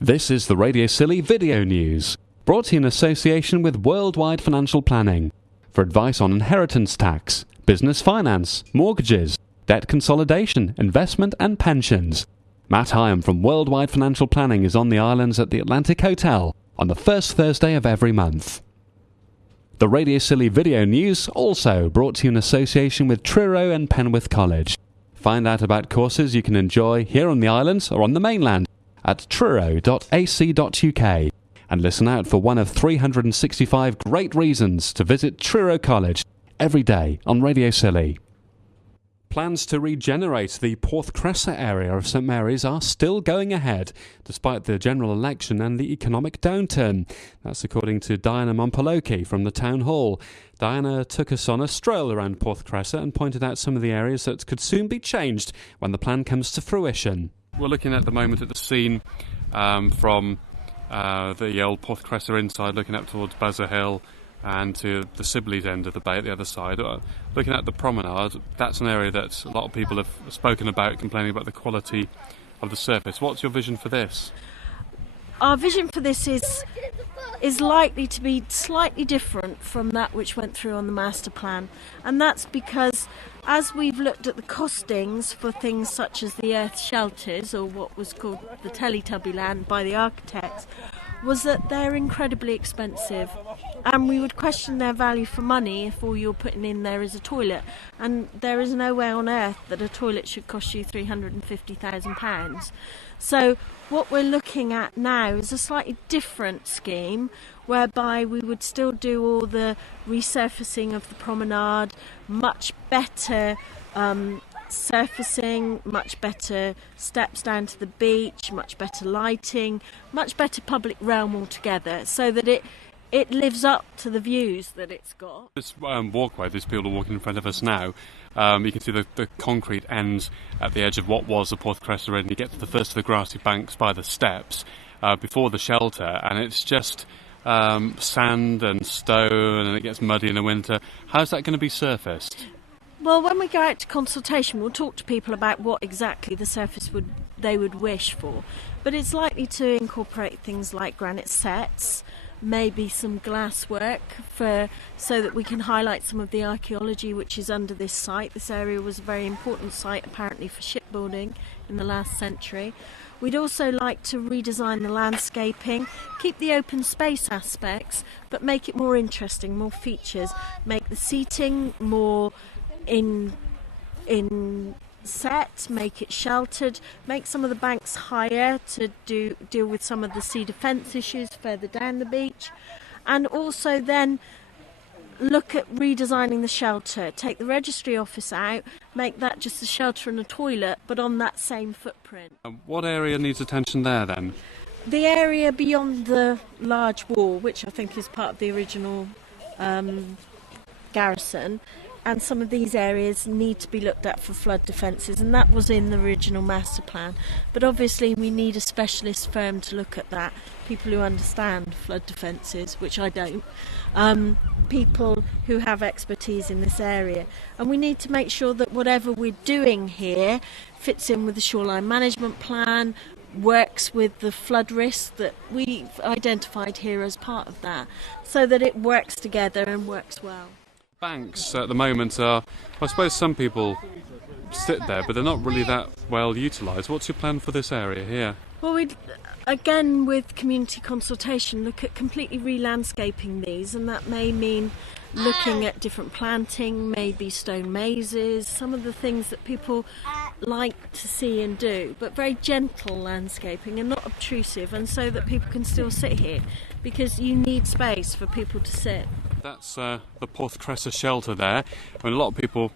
This is the Radio Scilly Video News, brought to you in association with Worldwide Financial Planning. For advice on inheritance tax, business finance, mortgages, debt consolidation, investment and pensions, Matt Hyam from Worldwide Financial Planning is on the islands at the Atlantic Hotel on the first Thursday of every month. The Radio Scilly Video News also brought to you in association with Truro and Penwith College. Find out about courses you can enjoy here on the islands or on the mainland at truro.ac.uk and listen out for one of 365 great reasons to visit Truro College every day on Radio Scilly. Plans to regenerate the Porthcressa area of St Mary's are still going ahead, despite the general election and the economic downturn. That's according to Diana Mompoloki from the Town Hall. Diana took us on a stroll around Porthcressa and pointed out some of the areas that could soon be changed when the plan comes to fruition. We're looking at the moment at the scene from the old Porthcressa inside, looking up towards Buzzer Hill and to the Sibley's end of the bay at the other side. Looking at the promenade, that's an area that a lot of people have spoken about, complaining about the quality of the surface. What's your vision for this? Our vision for this is likely to be slightly different from that which went through on the master plan, and that's because as we've looked at the costings for things such as the earth shelters, or what was called the Teletubby land by the architects, was that they're incredibly expensive, and we would question their value for money if all you're putting in there is a toilet, and there is no way on earth that a toilet should cost you £350,000. So what we're looking at now is a slightly different scheme, whereby we would still do all the resurfacing of the promenade, much better surfacing, much better steps down to the beach, much better lighting, much better public realm altogether, so that it lives up to the views that it's got. This walkway, these people are walking in front of us now, you can see the concrete ends at the edge of what was the Porthcressa Inn. You get to the first of the grassy banks by the steps before the shelter, and it's just sand and stone, and it gets muddy in the winter. How's that going to be surfaced? Well, when we go out to consultation, we'll talk to people about what exactly the surface they would wish for. But it's likely to incorporate things like granite sets, maybe some glass work so that we can highlight some of the archaeology which is under this site. This area was a very important site apparently for shipbuilding in the last century. We'd also like to redesign the landscaping, keep the open space aspects, but make it more interesting, more features, make the seating more in set, make it sheltered, make some of the banks higher to deal with some of the sea defence issues further down the beach, and also then look at redesigning the shelter, take the registry office out, make that just a shelter and a toilet, but on that same footprint. What area needs attention there then? The area beyond the large wall, which I think is part of the original garrison, and some of these areas need to be looked at for flood defences, and that was in the original master plan. But obviously we need a specialist firm to look at that, people who understand flood defences, which I don't, people who have expertise in this area. And we need to make sure that whatever we're doing here fits in with the shoreline management plan, works with the flood risk that we've identified here as part of that, so that it works together and works well. Banks at the moment are, I suppose some people sit there, but they're not really that well utilised. What's your plan for this area here? Well, we'd, again with community consultation, look at completely re-landscaping these, and that may mean looking at different planting, maybe stone mazes, some of the things that people like to see and do, but very gentle landscaping and not obtrusive, and so that people can still sit here, because you need space for people to sit. That's the Porthcressa shelter there. I mean, a lot of people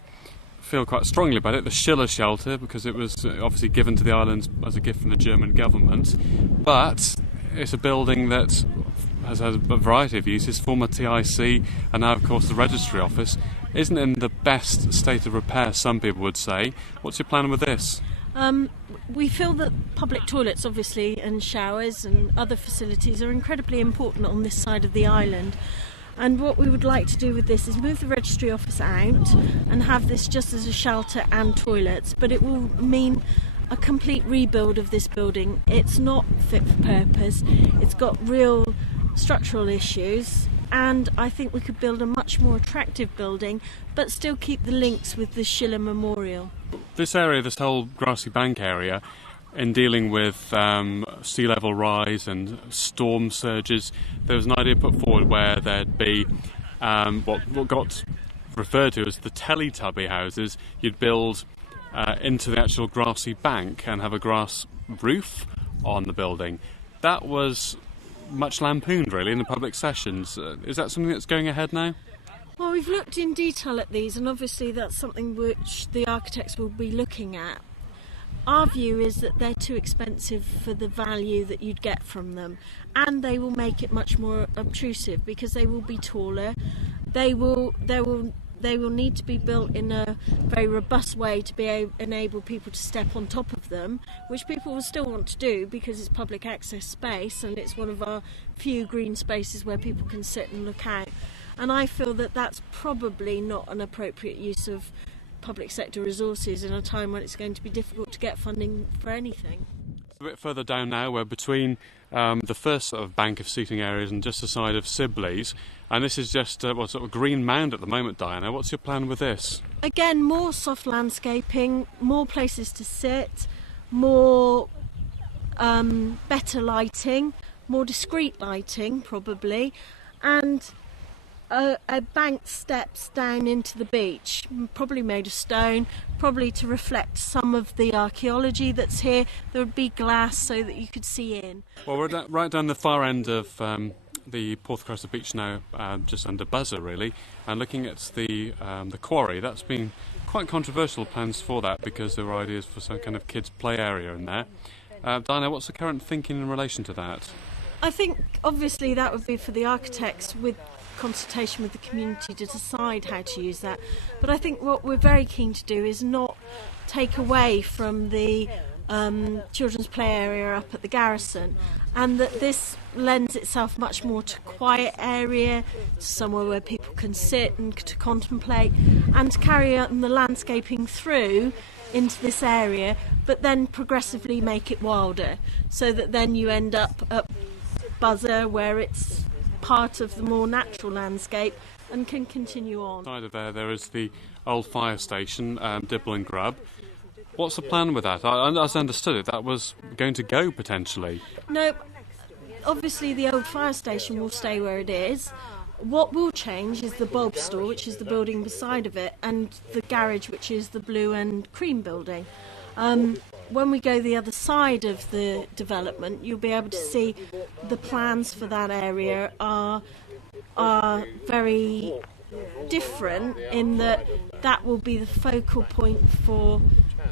feel quite strongly about it, the Schiller shelter, because it was obviously given to the islands as a gift from the German government, but it's a building that has had a variety of uses, former TIC, and now of course the registry office. Isn't in the best state of repair, some people would say. What's your plan with this? We feel that public toilets, obviously, and showers and other facilities are incredibly important on this side of the island. And what we would like to do with this is move the registry office out and have this just as a shelter and toilets, but it will mean a complete rebuild of this building. It's not fit for purpose. It's got real structural issues, and I think we could build a much more attractive building but still keep the links with the Schiller Memorial. This area, this whole grassy bank area, in dealing with sea level rise and storm surges, there was an idea put forward where there'd be what got referred to as the Teletubby houses. You'd build into the actual grassy bank and have a grass roof on the building. That was much lampooned, really, in the public sessions. Is that something that's going ahead now? Well, we've looked in detail at these, and obviously that's something which the architects will be looking at. Our view is that they're too expensive for the value that you'd get from them, and they will make it much more obtrusive because they will be taller. They will need to be built in a very robust way to enable people to step on top of them, which people will still want to do because it's public access space and it's one of our few green spaces where people can sit and look out. And I feel that that's probably not an appropriate use of public sector resources in a time when it's going to be difficult to get funding for anything. A bit further down now, we're between the first sort of bank of seating areas and just the side of Sibley's, and this is just sort of green mound at the moment. Diana, what's your plan with this? Again, more soft landscaping, more places to sit, more better lighting, more discreet lighting probably, and a banked steps down into the beach, probably made of stone, probably to reflect some of the archaeology that's here. There would be glass so that you could see in. Well, we're right down the far end of the Porthcressa beach now, just under Buzzer really, and looking at the quarry. That's been quite controversial plans for that because there were ideas for some kind of kids' play area in there. Diana, what's the current thinking in relation to that? I think obviously that would be for the architects with consultation with the community to decide how to use that. But I think what we're very keen to do is not take away from the children's play area up at the garrison, and that this lends itself much more to quiet area, somewhere where people can sit and to contemplate, and to carry on the landscaping through into this area, but then progressively make it wilder, so that then you end up at Buzzer where it's part of the more natural landscape and can continue on. Side of there is the old fire station, Dibble and Grub. What's the plan with that? As I understood it, that was going to go potentially. No, obviously the old fire station will stay where it is. What will change is the bulb store, which is the building beside of it, and the garage, which is the blue and cream building. When we go the other side of the development, you'll be able to see the plans for that area are very different in that will be the focal point for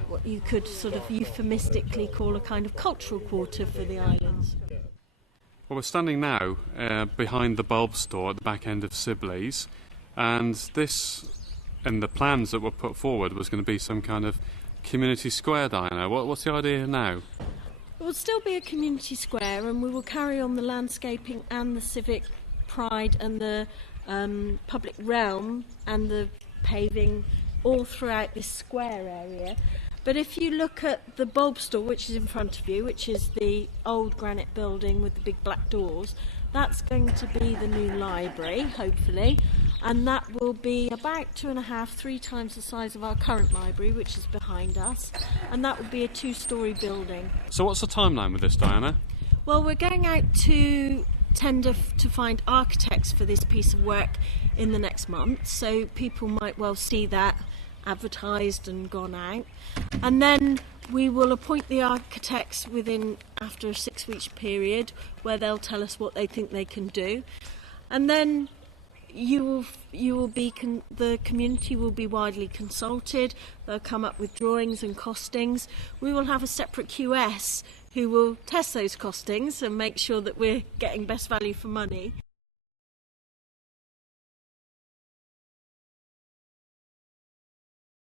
what you could sort of euphemistically call a kind of cultural quarter for the islands. Well, we're standing now behind the bulb store at the back end of Sibley's, and this, in the plans that were put forward, was going to be some kind of community square, Diana. What's the idea now? It will still be a community square, and we will carry on the landscaping and the civic pride and the public realm and the paving all throughout this square area. But if you look at the bulb store, which is in front of you, which is the old granite building with the big black doors, that's going to be the new library, hopefully, and that will be about 2.5, 3 times the size of our current library, which is behind us, and that will be a 2-storey building. So what's the timeline with this, Diana? Well, we're going out to tender to find architects for this piece of work in the next month, so people might well see that advertised and gone out, and then we will appoint the architects after a 6-week period where they'll tell us what they think they can do, and then the community will be widely consulted. They'll come up with drawings and costings. We will have a separate QS who will test those costings and make sure that we're getting best value for money.